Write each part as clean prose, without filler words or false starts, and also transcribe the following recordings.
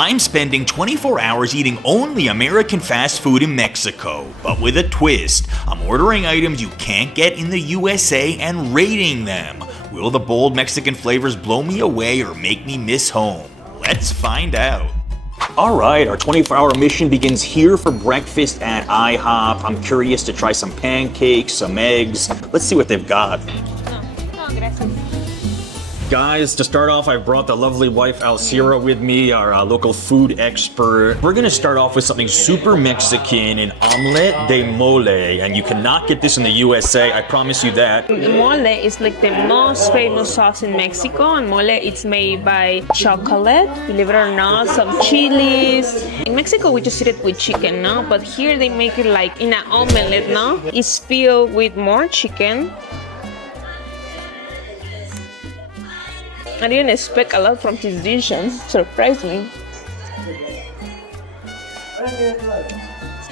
I'm spending 24 hours eating only American fast food in Mexico, but with a twist. I'm ordering items you can't get in the USA and rating them. Will the bold Mexican flavors blow me away or make me miss home? Let's find out. Alright, our 24-hour mission begins here for breakfast at IHOP. I'm curious to try some pancakes, some eggs. Let's see what they've got. No, gracias. Guys, to start off, I brought the lovely wife Alcira with me, our local food expert. We're gonna start off with something super Mexican, an omelette de mole, and you cannot get this in the USA, I promise you that. Mole is like the most famous sauce in Mexico, and mole it's made by chocolate, believe it or not, some chilies. In Mexico we just eat it with chicken, no? But here they make it like in an omelette, no? It's filled with more chicken. I didn't expect a lot from this dish, and surprised me.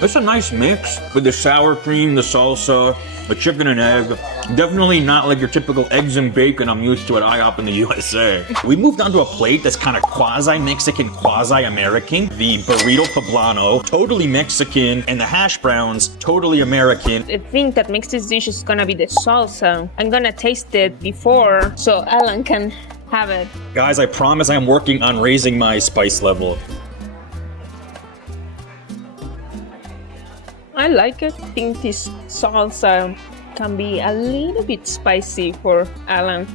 It's a nice mix with the sour cream, the salsa, the chicken and egg. Definitely not like your typical eggs and bacon I'm used to at IHOP in the USA. We moved on to a plate that's kind of quasi-Mexican, quasi-American. The burrito poblano, totally Mexican, and the hash browns, totally American. The thing that makes this dish is gonna be the salsa. I'm gonna taste it before so Alan can have it. Guys, I promise I'm working on raising my spice level. I like it. I think this salsa can be a little bit spicy for Alan.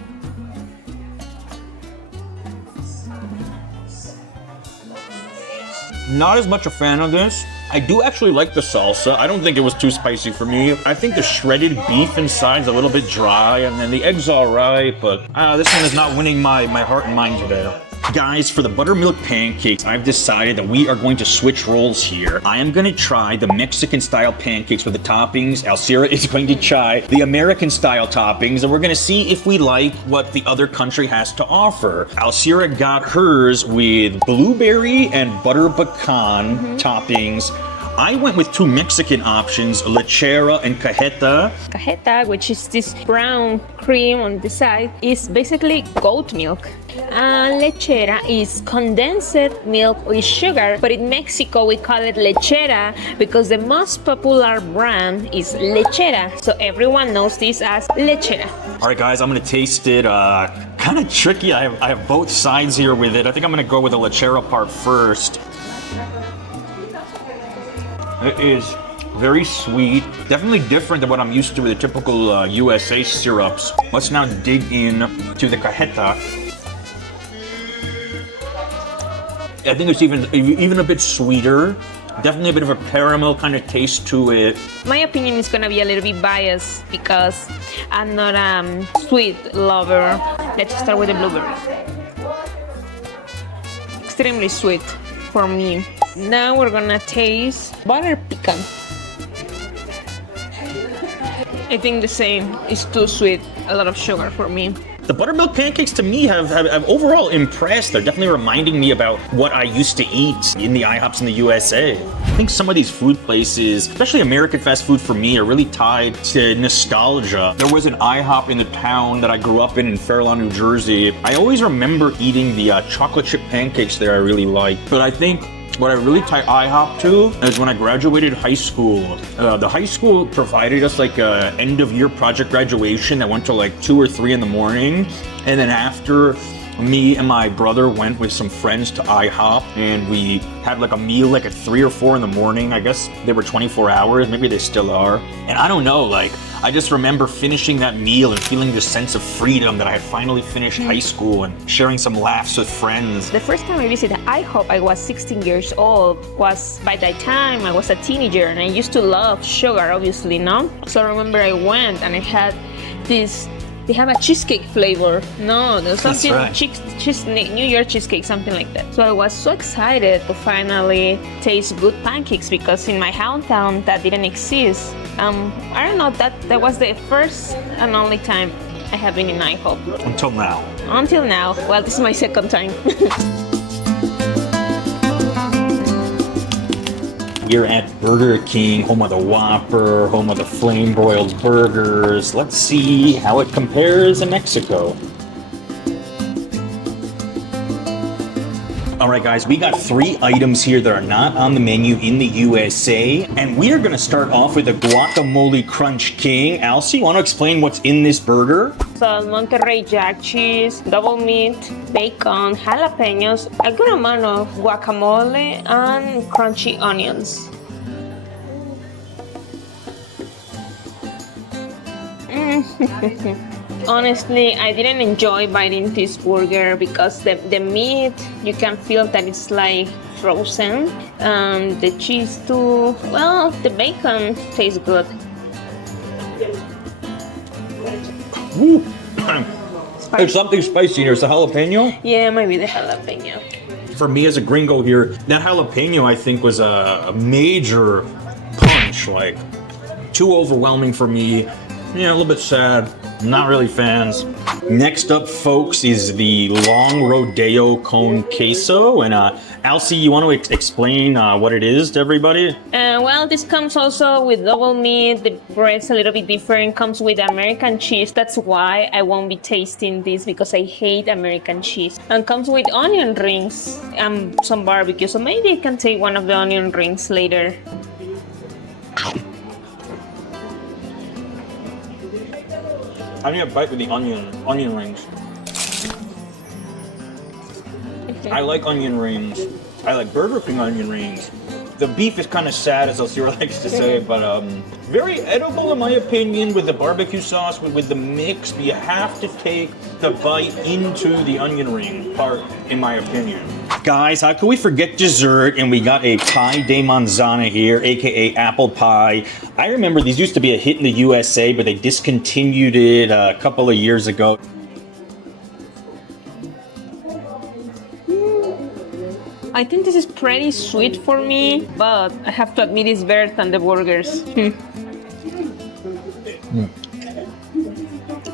Not as much a fan of this. I do actually like the salsa. I don't think it was too spicy for me. I think the shredded beef inside is a little bit dry, and then the egg's all right, but this one is not winning my heart and mind today. Guys, for the buttermilk pancakes, I've decided that we are going to switch roles here. I am going to try the Mexican-style pancakes with the toppings. Alcira is going to try the American-style toppings, and we're going to see if we like what the other country has to offer. Alcira got hers with blueberry and butter pecan toppings. I went with two Mexican options, lechera and cajeta. Cajeta, which is this brown cream on the side, is basically goat milk. Lechera is condensed milk with sugar, but in Mexico we call it lechera because the most popular brand is lechera, so everyone knows this as lechera. All right, guys, I'm gonna taste it. Kind of tricky. I have both sides here with it. I think I'm gonna go with the lechera part first. It is very sweet, definitely different than what I'm used to with the typical USA syrups. Let's now dig in to the cajeta. I think it's even a bit sweeter. Definitely a bit of a caramel kind of taste to it. My opinion is gonna be a little bit biased because I'm not a sweet lover. Let's start with the blueberry. Extremely sweet for me. Now we're gonna taste butter pecan. I think the same. It's too sweet. A lot of sugar for me. The buttermilk pancakes to me have overall impressed. They're definitely reminding me about what I used to eat in the IHOPs in the USA. I think some of these food places, especially American fast food for me, are really tied to nostalgia. There was an IHOP in the town that I grew up in Fair Lawn, New Jersey. I always remember eating the chocolate chip pancakes there I really liked. But I think what I really tie IHOP to is when I graduated high school. The high school provided us like a end of year project graduation that went till like 2 or 3 in the morning. And then after, me and my brother went with some friends to IHOP and we had like a meal like at 3 or 4 in the morning. I guess they were 24 hours, maybe they still are. And I don't know, like, I just remember finishing that meal and feeling this sense of freedom that I had finally finished high school and sharing some laughs with friends. The first time I visited IHOP, I was 16 years old. By that time, I was a teenager and I used to love sugar, obviously, no? So I remember I went and I had this, they have a cheesecake flavor. No, there's something, right. New York cheesecake, something like that. So I was so excited to finally taste good pancakes because in my hometown that didn't exist. I don't know, that was the first and only time I have been in IHOP. Until now. Until now. Well, this is my second time. We're at Burger King, home of the Whopper, home of the flame broiled burgers. Let's see how it compares in Mexico. All right, guys, we got 3 items here that are not on the menu in the USA, and we are gonna start off with the Guacamole Crunch King. Alcie, you wanna explain what's in this burger? So Monterey Jack cheese, double meat, bacon, jalapenos, a good amount of guacamole, and crunchy onions. Honestly, I didn't enjoy biting this burger because the meat, you can feel that it's like frozen. The cheese too, well, the bacon tastes good. Ooh. There's something spicy here. It's the jalapeno? Yeah, maybe the jalapeno. For me as a gringo here, that jalapeno I think was a major punch, like too overwhelming for me. Yeah, a little bit sad. Not really fans. Next up, folks, is the long rodeo cone queso. And Alcie, you want to explain what it is to everybody? Well, this comes also with double meat. The bread's a little bit different. Comes with American cheese. That's why I won't be tasting this, because I hate American cheese. And comes with onion rings and some barbecue. So maybe I can take one of the onion rings later. I need a bite with the onion rings. I like onion rings. I like Burger King onion rings. The beef is kind of sad, as Alcira likes to say, but very edible in my opinion with the barbecue sauce, with the mix. But you have to take the bite into the onion ring part, in my opinion. Guys, how could we forget dessert? And we got a pie de manzana here, aka apple pie. I remember these used to be a hit in the USA, but they discontinued it a couple of years ago. I think this is pretty sweet for me, but I have to admit it's better than the burgers.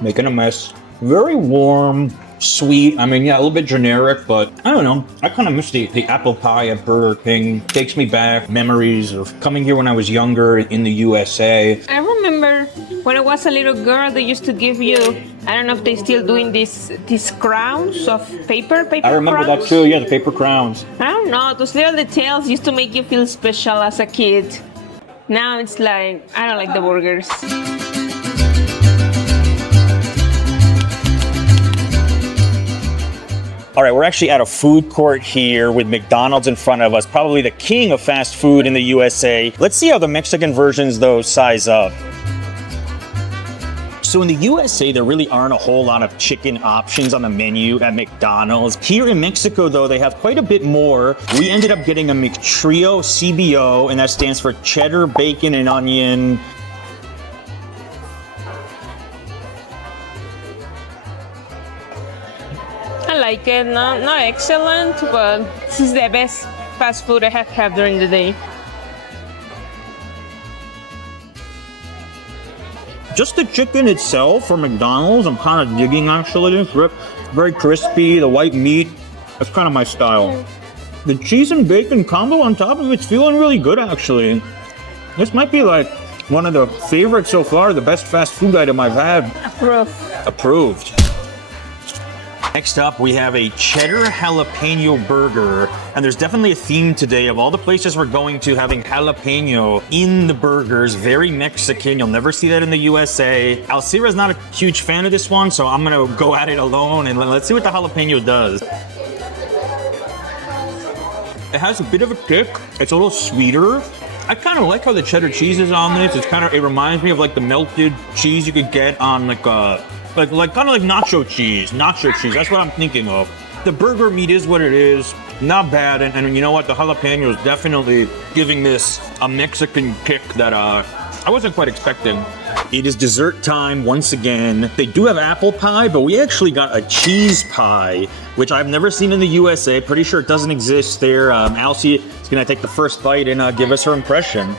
Making a mess. Very warm, sweet. I mean, yeah, a little bit generic, but I don't know. I kind of miss the apple pie at Burger King. Takes me back memories of coming here when I was younger in the USA. I remember when I was a little girl, they used to give you, I don't know if they're still doing these crowns of paper I remember crowns. that too, yeah, the paper crowns. I don't know, those little details used to make you feel special as a kid. Now it's like, I don't like the burgers. All right, we're actually at a food court here with McDonald's in front of us, probably the king of fast food in the USA. Let's see how the Mexican versions, though, size up. So in the USA, there really aren't a whole lot of chicken options on the menu at McDonald's. Here in Mexico, though, they have quite a bit more. We ended up getting a McTrio CBO, and that stands for cheddar, bacon, and onion. I like it, not excellent, but this is the best fast food I have had during the day. Just the chicken itself from McDonald's, I'm kind of digging actually. Very crispy, the white meat, that's kind of my style. The cheese and bacon combo on top of it's feeling really good actually. This might be like one of the favorites so far, the best fast food item I've had. Approved. Next up, we have a cheddar jalapeno burger, and there's definitely a theme today of all the places we're going to having jalapeno in the burgers. Very Mexican. You'll never see that in the USA. Alcira's not a huge fan of this one, so I'm gonna go at it alone and let's see what the jalapeno does. It has a bit of a kick. It's a little sweeter. I kind of like how the cheddar cheese is on this. It reminds me of like the melted cheese you could get on like kind of like nacho cheese. Nacho cheese, that's what I'm thinking of. The burger meat is what it is. Not bad, and you know what? The jalapeno is definitely giving this a Mexican kick that I wasn't quite expecting. It is dessert time once again. They do have apple pie, but we actually got a cheese pie, which I've never seen in the USA. Pretty sure it doesn't exist there. Alcie is gonna take the first bite and give us her impression.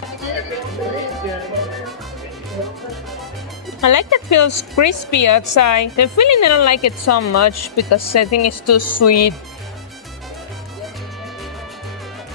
I like that it feels crispy outside. The feeling I don't like it so much because I think it's too sweet.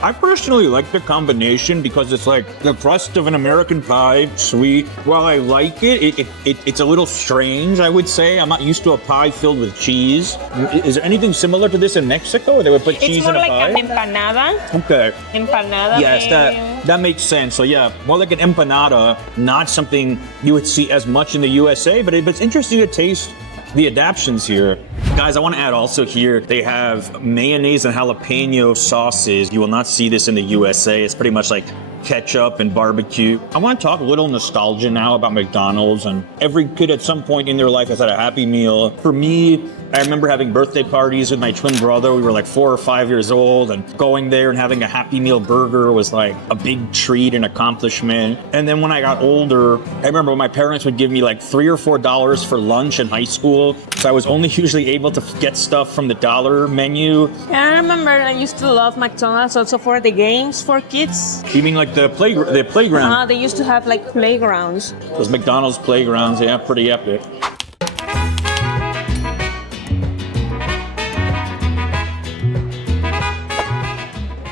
I personally like the combination because it's like the crust of an American pie, sweet. While I like it's a little strange, I would say. I'm not used to a pie filled with cheese. Is there anything similar to this in Mexico? They would put cheese in a pie? It's more like an empanada. Okay. Empanada. Yes, that makes sense. So yeah, more like an empanada, not something you would see as much in the USA, but it's interesting to taste the adaptions here. Guys, I want to add also here, they have mayonnaise and jalapeno sauces. You will not see this in the USA. It's pretty much like ketchup and barbecue. I want to talk a little nostalgia now about McDonald's, and every kid at some point in their life has had a Happy Meal. For me, I remember having birthday parties with my twin brother. We were like 4 or 5 years old, and going there and having a Happy Meal burger was like a big treat and accomplishment. And then when I got older, I remember my parents would give me like $3 or $4 for lunch in high school. So I was only usually able to get stuff from the dollar menu. Yeah, I remember I used to love McDonald's also for the games for kids. You mean like the playground? They used to have like playgrounds. Those McDonald's playgrounds, yeah, pretty epic.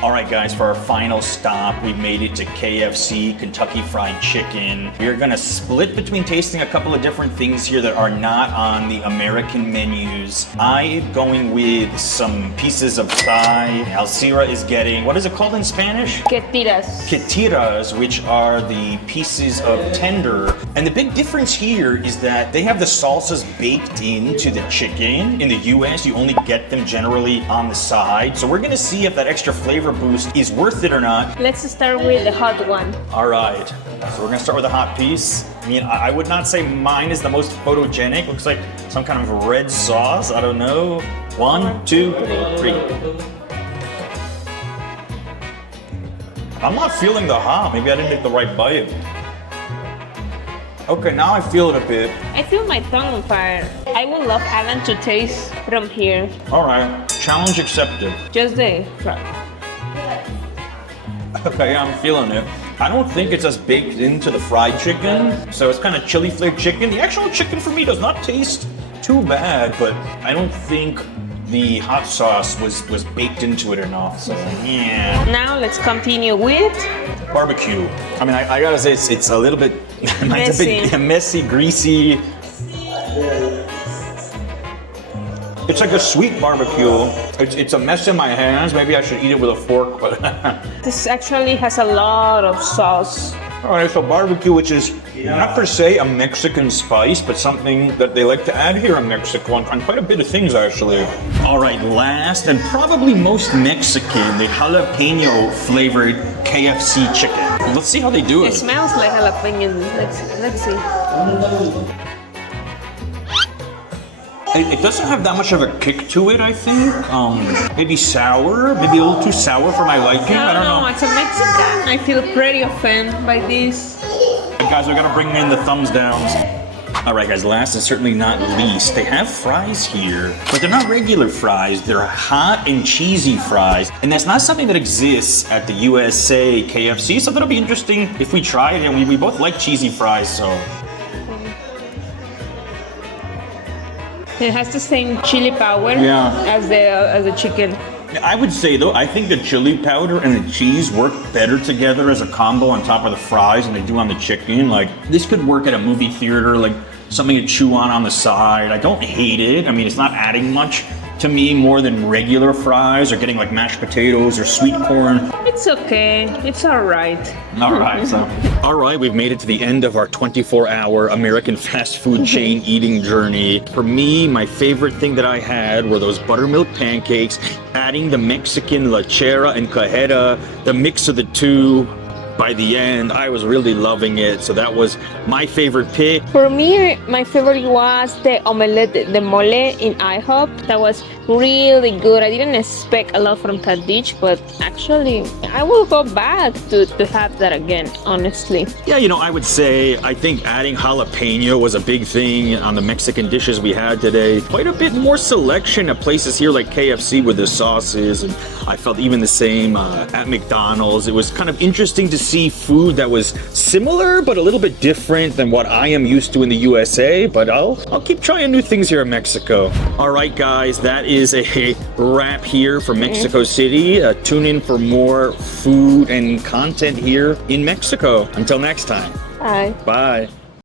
All right, guys, for our final stop, we made it to KFC, Kentucky Fried Chicken. We're gonna split between tasting a couple of different things here that are not on the American menus. I am going with some pieces of thigh. Alcira is getting, what is it called in Spanish? Quetiras. Quetiras, which are the pieces of tender. And the big difference here is that they have the salsas baked into the chicken. In the US, you only get them generally on the side. So we're gonna see if that extra flavor boost is worth it or not. Let's start with the hot one. All right, so we're gonna start with a hot piece. I mean, I would not say mine is the most photogenic. Looks like some kind of red sauce, I don't know. 1, 2, 3. I'm not feeling the hot, maybe I didn't make the right bite. Okay, now I feel it a bit. I feel my tongue on fire. I would love Alan to taste from here. All right, challenge accepted. Just the fry. Okay, yeah, I'm feeling it. I don't think it's as baked into the fried chicken, so it's kind of chili flavored chicken. The actual chicken for me does not taste too bad, but I don't think the hot sauce was baked into it enough, so yeah. Now let's continue with barbecue. I mean, I gotta say, it's a little bit messy, greasy. It's like a sweet barbecue. It's a mess in my hands. Maybe I should eat it with a fork, but this actually has a lot of sauce. All right, so barbecue, which is not per se a Mexican spice, but something that they like to add here in Mexico on quite a bit of things, actually. All right, last and probably most Mexican, the jalapeno flavored KFC chicken. Let's see how they do it. It smells like jalapeno. Let's see. It doesn't have that much of a kick to it, I think. Maybe sour, maybe a little too sour for my liking. I don't know. As a Mexican, I feel pretty offended by this. Guys, we gotta bring in the thumbs downs. All right, guys, last and certainly not least, they have fries here, but they're not regular fries. They're hot and cheesy fries, and that's not something that exists at the USA KFC, so that'll be interesting if we try it, and we both like cheesy fries, so. It has the same chili power as the chicken. I would say though, I think the chili powder and the cheese work better together as a combo on top of the fries than they do on the chicken. Like, this could work at a movie theater, like something to chew on the side. I don't hate it. I mean, it's not adding much to me more than regular fries or getting like mashed potatoes or sweet corn. It's okay. It's all right. All right, so. All right, we've made it to the end of our 24-hour American fast food chain eating journey. For me, my favorite thing that I had were those buttermilk pancakes, adding the Mexican lechera and cajeta, the mix of the two. By the end, I was really loving it, so that was my favorite pick. For me, my favorite was the omelette, the mole in Ihop. That was really good. I didn't expect a lot from that dish, but actually, I will go back to have that again, honestly. Yeah, you know, I would say, I think adding jalapeno was a big thing on the Mexican dishes we had today. Quite a bit more selection at places here like KFC with the sauces, and I felt even the same at McDonald's. It was kind of interesting to see food that was similar but a little bit different than what I am used to in the USA, but I'll keep trying new things here in Mexico. All right, guys, that is a wrap here from Mexico City. Tune in for more food and content here in Mexico. Until next time. Bye. Bye.